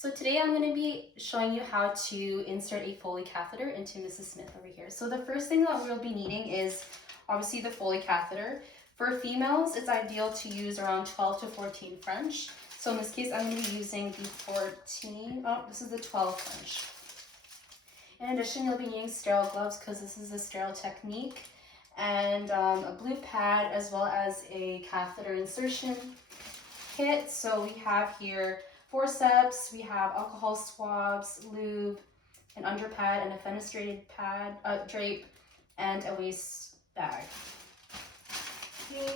So today I'm going to be showing you how to insert a Foley catheter into Mrs. Smith over here. So the first thing that we'll be needing is obviously the Foley catheter. For females, it's ideal to use around 12 to 14 French. So in this case, I'm going to be using the 14, this is the 12 French. In addition, you'll be needing sterile gloves because this is a sterile technique, and a blue pad as well as a catheter insertion kit. So we have here forceps, we have alcohol swabs, lube, an underpad, and a fenestrated pad, drape, and a waste bag. Okay.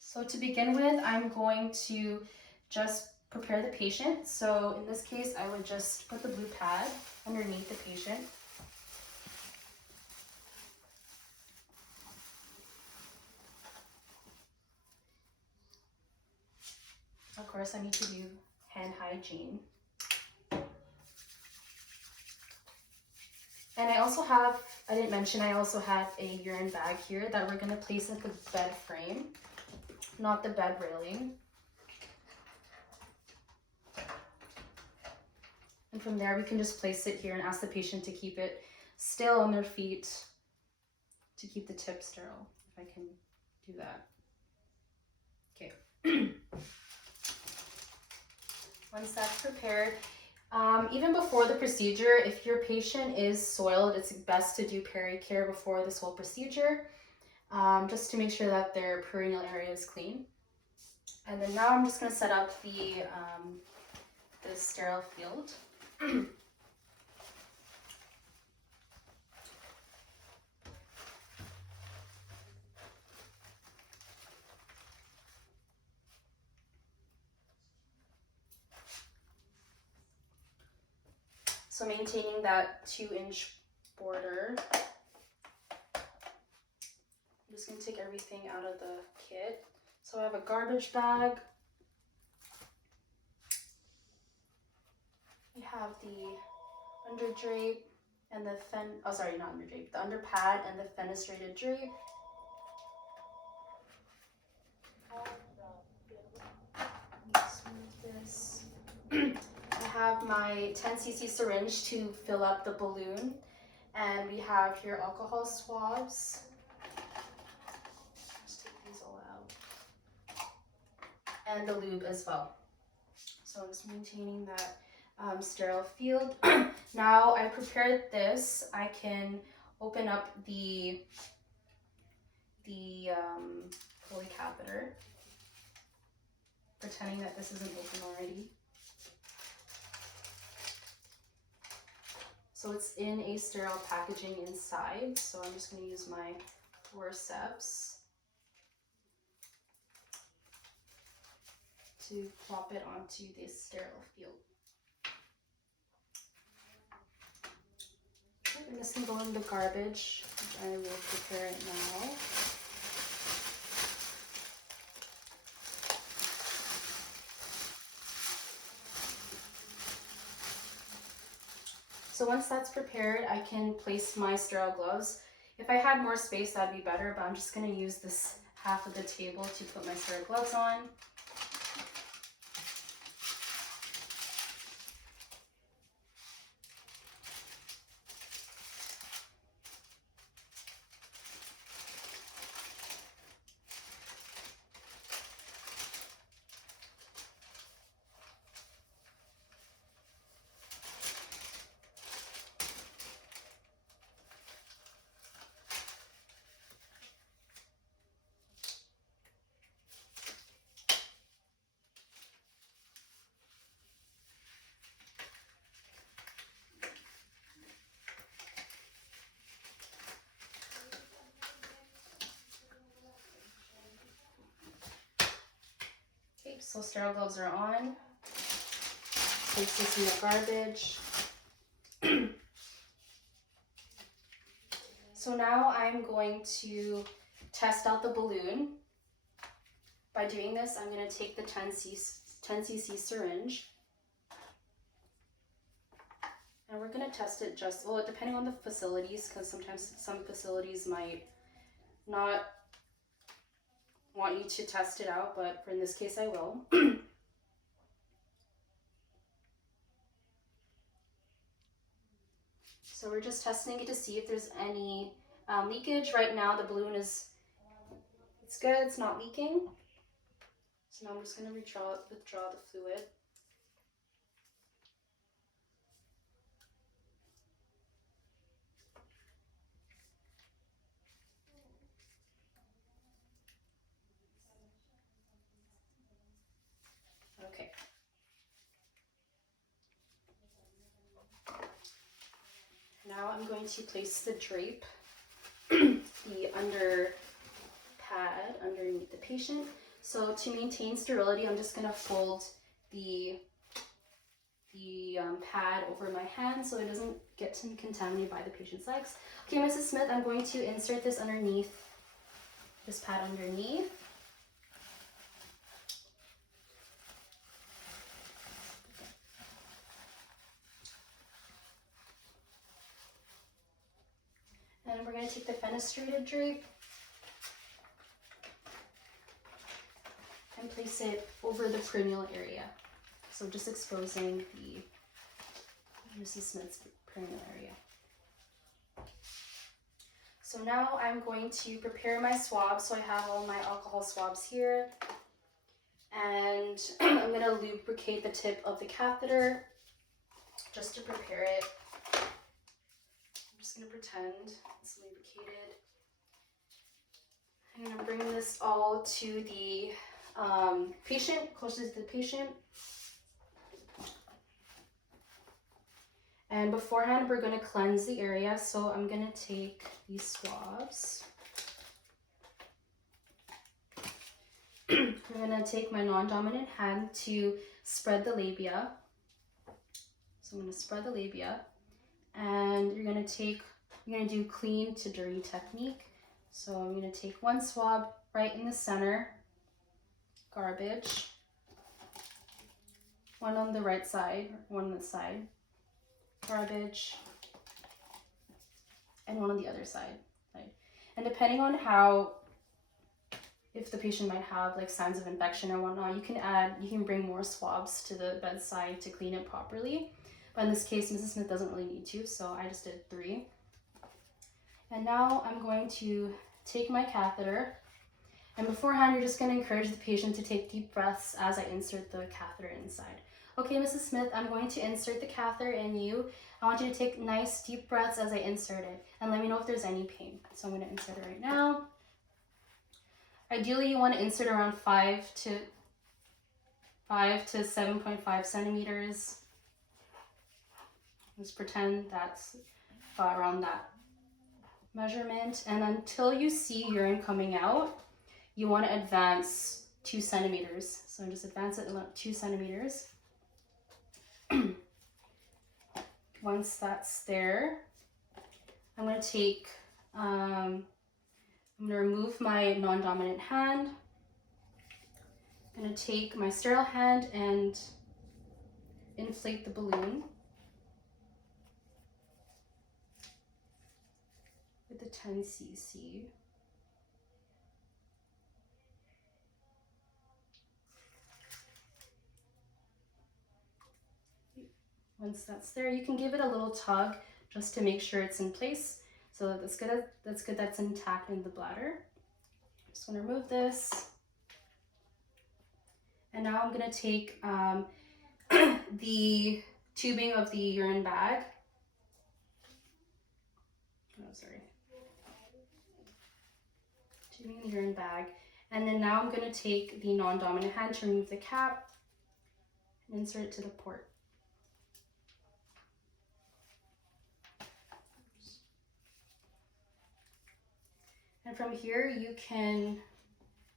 So to begin with, I'm going to just prepare the patient. So in this case, I would just put the blue pad underneath the patient. Of course, I need to do hand hygiene. And I also have, I didn't mention, I also have a urine bag here that we're going to place at the bed frame, not the bed railing. And from there, we can just place it here and ask the patient to keep it still on their feet to keep the tip sterile, if I can do that. Okay. Once that's prepared, even before the procedure, if your patient is soiled, it's best to do peri-care before this whole procedure, just to make sure that their perineal area is clean. And then now I'm just going to set up the sterile field. So maintaining that 2-inch border. I'm just going to take everything out of the kit. So I have a garbage bag. We have the under drape and the the under pad and the fenestrated drape. Smooth this. I have my 10cc syringe to fill up the balloon, and we have here alcohol swabs. Just take these all out. And the lube as well. So I'm just maintaining that sterile field. Now I prepared this, I can open up the Foley catheter, pretending that this isn't open already. So it's in a sterile packaging inside, so I'm just going to use my forceps to plop it onto this sterile field. And this can go in the garbage, which I will prepare it now. So once that's prepared, I can place my sterile gloves. If I had more space, that'd be better, but I'm just going to use this half of the table to put my sterile gloves on. So sterile gloves are on. Place this in the garbage. So now I'm going to test out the balloon. By doing this, I'm going to take the 10cc syringe. And we're going to test it depending on the facilities, because sometimes some facilities might not want you to test it out, but in this case I will. So we're just testing it to see if there's any leakage. Right now the balloon it's good, it's not leaking. So now I'm just going to withdraw the fluid. Okay. Now I'm going to place the drape, the under pad underneath the patient. So to maintain sterility, I'm just going to fold the pad over my hand so it doesn't get contaminated by the patient's legs. Okay, Mrs. Smith, I'm going to insert this underneath, this pad underneath. And we're going to take the fenestrated drape and place it over the perineal area. So just exposing the Mrs. Smith's perineal area. So now I'm going to prepare my swabs. So I have all my alcohol swabs here. And I'm going to lubricate the tip of the catheter just to prepare it. I'm just going to pretend it's lubricated. I'm going to bring this all to the patient, closest to the patient. And beforehand, we're going to cleanse the area. So I'm going to take these swabs. I'm going to take my non-dominant hand to spread the labia. So I'm going to spread the labia. And you're going to do clean to dirty technique. So I'm going to take one swab right in the center, garbage. One on the right side, one on the side, garbage, and one on the other side. Right? And depending on if the patient might have like signs of infection or whatnot, you can bring more swabs to the bedside to clean it properly. But in this case, Mrs. Smith doesn't really need to, so I just did 3. And now I'm going to take my catheter. And beforehand, you're just going to encourage the patient to take deep breaths as I insert the catheter inside. Okay, Mrs. Smith, I'm going to insert the catheter in you. I want you to take nice deep breaths as I insert it. And let me know if there's any pain. So I'm going to insert it right now. Ideally, you want to insert around 5 to 7.5 centimeters. Just pretend that's around that measurement. And until you see urine coming out, you want to advance 2 centimeters. So just advance it about 2 centimeters. Once that's there, I'm going to take, I'm going to remove my non-dominant hand. I'm going to take my sterile hand and inflate the balloon with the 10 cc. Once that's there, you can give it a little tug just to make sure it's in place. So that's good that's intact in the bladder. Just want to remove this. And now I'm going to take the tubing of the urine bag. Oh, sorry. Tubing the urine bag. And then now I'm going to take the non-dominant hand to remove the cap and insert it to the port. And from here, you can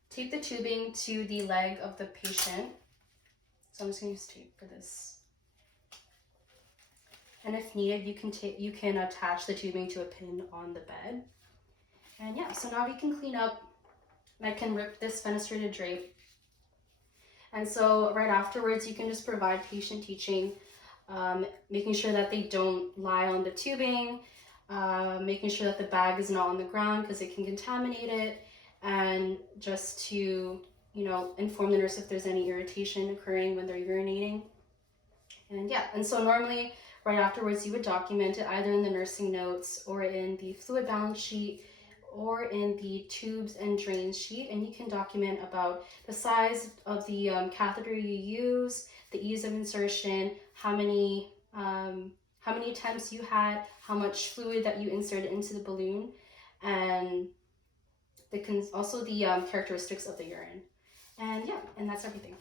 tape the tubing to the leg of the patient. So I'm just going to use tape for this. And if needed, you can attach the tubing to a pin on the bed. And yeah, so now we can clean up. I can rip this fenestrated drape. And so right afterwards, you can just provide patient teaching, making sure that they don't lie on the tubing, making sure that the bag is not on the ground because it can contaminate it, and just to, inform the nurse if there's any irritation occurring when they're urinating. And yeah, and so normally Right afterwards, you would document it either in the nursing notes or in the fluid balance sheet or in the tubes and drains sheet, and you can document about the size of the catheter you use, the ease of insertion, how many attempts you had, how much fluid that you inserted into the balloon, and also the characteristics of the urine. And yeah, and that's everything.